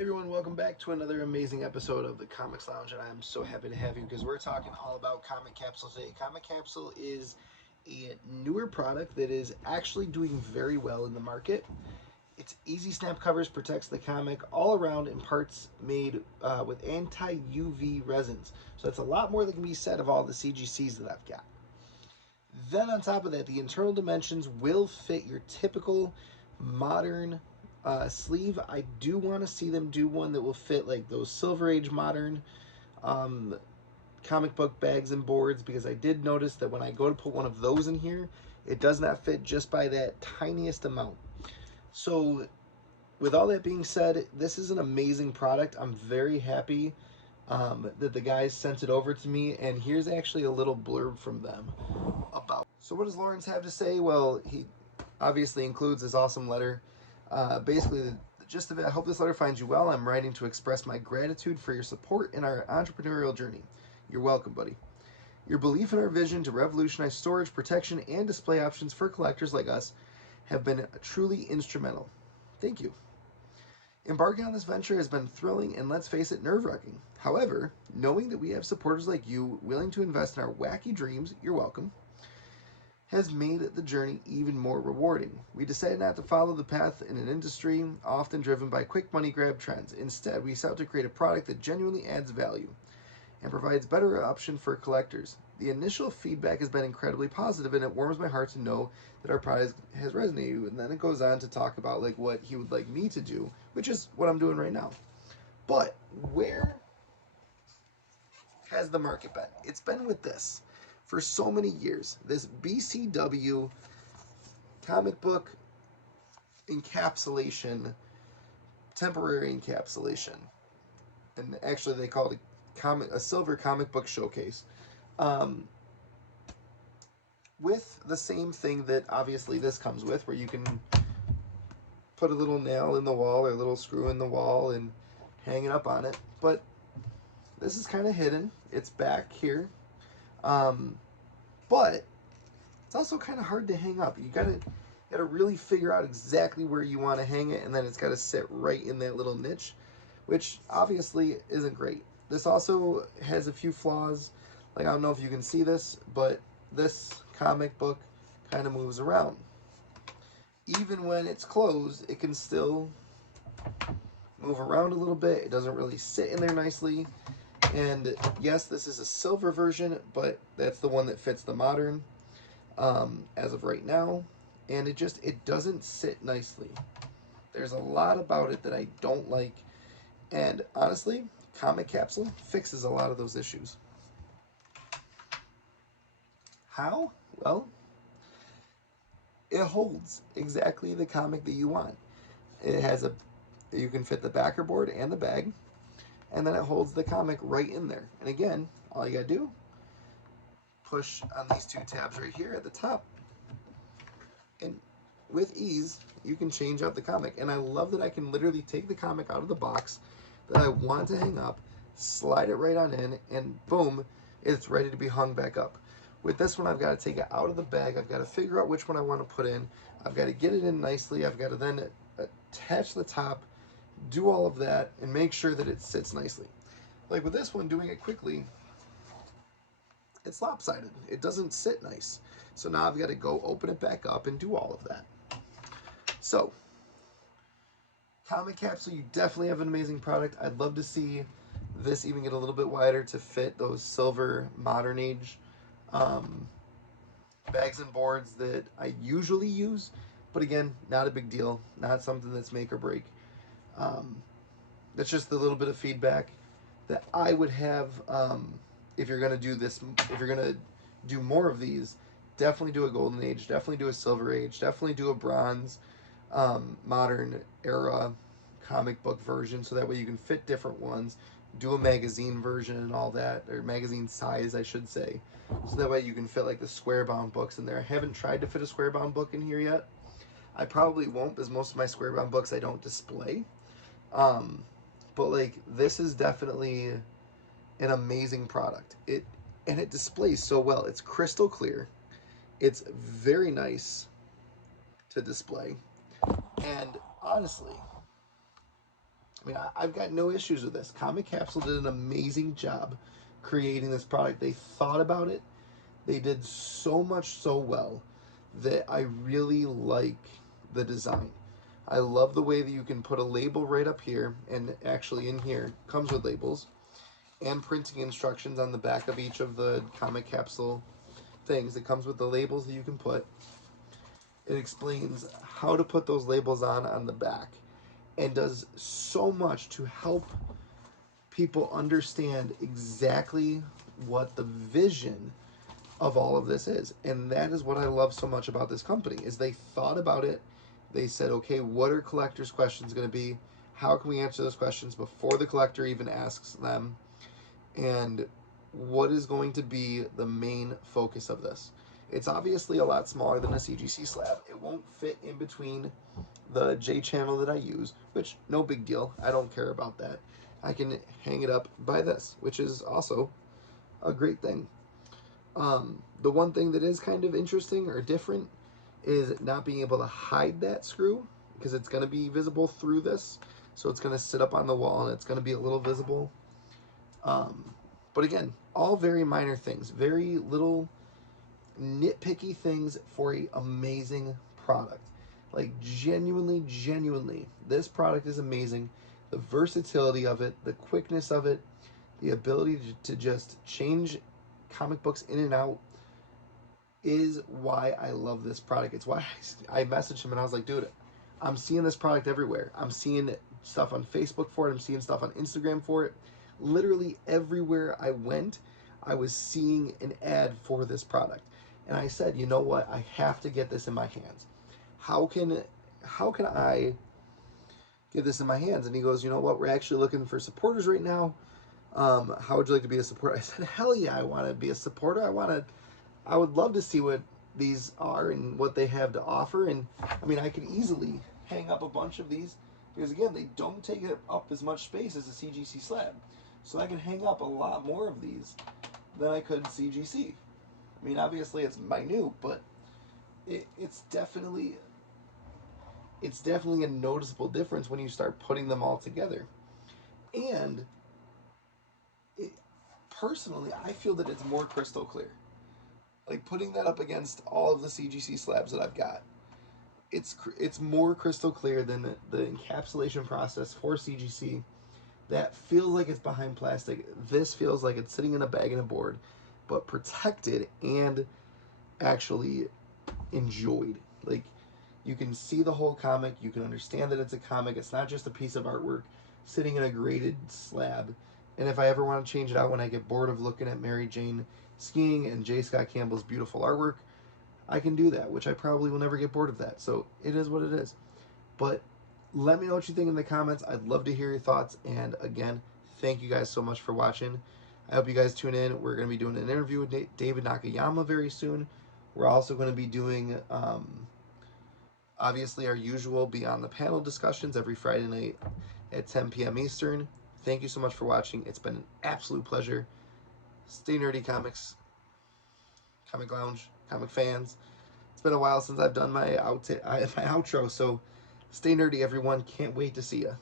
Hey everyone, welcome back to another amazing episode of the Comics Lounge, and I'm so happy to have you because we're talking all about Comic Capsule today. Comic Capsule is a newer product that is actually doing very well in the market. Its easy snap covers protects the comic all around in parts made with anti-UV resins. So that's a lot more that can be said of all the CGCs that I've got. Then on top of that, the internal dimensions will fit your typical modern sleeve. I do want to see them do one that will fit like those Silver Age modern um, comic book bags and boards, because I did notice that when I go to put one of those in here, it does not fit just by that tiniest amount. So with all that being said, this is an amazing product. I'm very happy that the guys sent it over to me, and here's actually a little blurb from them about. So what does Lawrence have to say? Well, he obviously includes his awesome letter. Basically, the gist of it: I hope this letter finds you well. I'm writing to express my gratitude for your support in our entrepreneurial journey. You're welcome, buddy. Your belief in our vision to revolutionize storage, protection, and display options for collectors like us have been truly instrumental. Thank you. Embarking on this venture has been thrilling and, let's face it, nerve-wracking. However, knowing that we have supporters like you willing to invest in our wacky dreams, you're welcome, has made the journey even more rewarding. We decided not to follow the path in an industry often driven by quick money grab trends. Instead, we set out to create a product that genuinely adds value and provides better option for collectors. The initial feedback has been incredibly positive, and it warms my heart to know that our product has resonated. And then it goes on to talk about like what he would like me to do, which is what I'm doing right now. But where has the market been? It's been with this for so many years. This BCW comic book encapsulation, temporary encapsulation, and actually they call it a silver comic book showcase. Um, with the same thing that obviously this comes with, where you can put a little nail in the wall or a little screw in the wall and hang it up on it. But this is kind of hidden. It's back here. But it's also kind of hard to hang up. You gotta really figure out exactly where you want to hang it, and then it's got to sit right in that little niche, which obviously isn't great. This also has a few flaws. Like, I don't know if you can see this, but this comic book kind of moves around. Even when it's closed, it can still move around a little bit. It doesn't really sit in there nicely. And yes, this is a silver version, but that's the one that fits the modern as of right now. And it doesn't sit nicely. There's a lot about it that I don't like. And honestly, Comic Capsule fixes a lot of those issues. How? Well, it holds exactly the comic that you want. It has you can fit the backer board and the bag, and then it holds the comic right in there. And again, all you gotta do, push on these two tabs right here at the top, and with ease, you can change out the comic. And I love that I can literally take the comic out of the box that I want to hang up, slide it right on in, and boom, it's ready to be hung back up. With this one, I've got to take it out of the bag. I've got to figure out which one I want to put in. I've got to get it in nicely. I've got to then attach the top, do all of that, and make sure that it sits nicely. Like with this one, doing it quickly, it's lopsided. It doesn't sit nice. So now I've got to go open it back up and do all of that. So, Comic Capsule, you definitely have an amazing product. I'd love to see this even get a little bit wider to fit those silver modern age bags and boards that I usually use. But again, not a big deal. Not something that's make or break. That's just a little bit of feedback that I would have. If you're going to do this, if you're going to do more of these, definitely do a golden age, definitely do a silver age, definitely do a bronze, modern era comic book version, so that way you can fit different ones. Do a magazine version and all that, or magazine size, I should say, so that way you can fit like the square bound books in there. I haven't tried to fit a square bound book in here yet. I probably won't, because most of my square bound books I don't display. But like, this is definitely an amazing product. It displays so well. It's crystal clear. It's very nice to display. And honestly, I mean, I've got no issues with this. Comic Capsule did an amazing job creating this product. They thought about it. They did so much so well that I really like the design. I love the way that you can put a label right up here, and actually in here comes with labels and printing instructions on the back of each of the Comic Capsule things. It comes with the labels that you can put. It explains how to put those labels on the back, and does so much to help people understand exactly what the vision of all of this is. And that is what I love so much about this company, is they thought about it. They said, okay, what are collectors' questions going to be? How can we answer those questions before the collector even asks them? And what is going to be the main focus of this? It's obviously a lot smaller than a CGC slab. It won't fit in between the J channel that I use, which no big deal. I don't care about that. I can hang it up by this, which is also a great thing. The one thing that is kind of interesting or different is not being able to hide that screw, because it's going to be visible through this. So it's going to sit up on the wall and it's going to be a little visible. But again, all very minor things, very little nitpicky things for an amazing product. Like genuinely, this product is amazing. The versatility of it, the quickness of it, the ability to just change comic books in and out is why I love this product. It's why I messaged him and I was like, dude, I'm seeing this product everywhere. I'm seeing stuff on Facebook for it. I'm seeing stuff on Instagram for it. Literally everywhere I went, I was seeing an ad for this product. And I said, you know what? I have to get this in my hands. How can I get this in my hands? And he goes, you know what? We're actually looking for supporters right now. How would you like to be a supporter? I said, hell yeah, I want to be a supporter. I would love to see what these are and what they have to offer. And I mean, I could easily hang up a bunch of these, because again, they don't take up as much space as a CGC slab. So I can hang up a lot more of these than I could CGC. I mean, obviously it's minute, but it's definitely a noticeable difference when you start putting them all together. And personally, I feel that it's more crystal clear. Like putting that up against all of the CGC slabs that I've got, it's more crystal clear than the encapsulation process for CGC. That feels like it's behind plastic. This feels like it's sitting in a bag and a board, but protected and actually enjoyed. Like, you can see the whole comic. You can understand that it's a comic. It's not just a piece of artwork sitting in a graded slab. And if I ever want to change it out when I get bored of looking at Mary Jane skiing and J. Scott Campbell's beautiful artwork, I can do that, which I probably will never get bored of that. So it is what it is. But let me know what you think in the comments. I'd love to hear your thoughts. And again, thank you guys so much for watching. I hope you guys tune in. We're going to be doing an interview with David Nakayama very soon. We're also going to be doing, obviously, our usual Beyond the Panel discussions every Friday night at 10 p.m. Eastern. Thank you so much for watching. It's been an absolute pleasure. Stay nerdy, comics, comic lounge, comic fans. It's been a while since I've done my outro, so stay nerdy, everyone. Can't wait to see ya.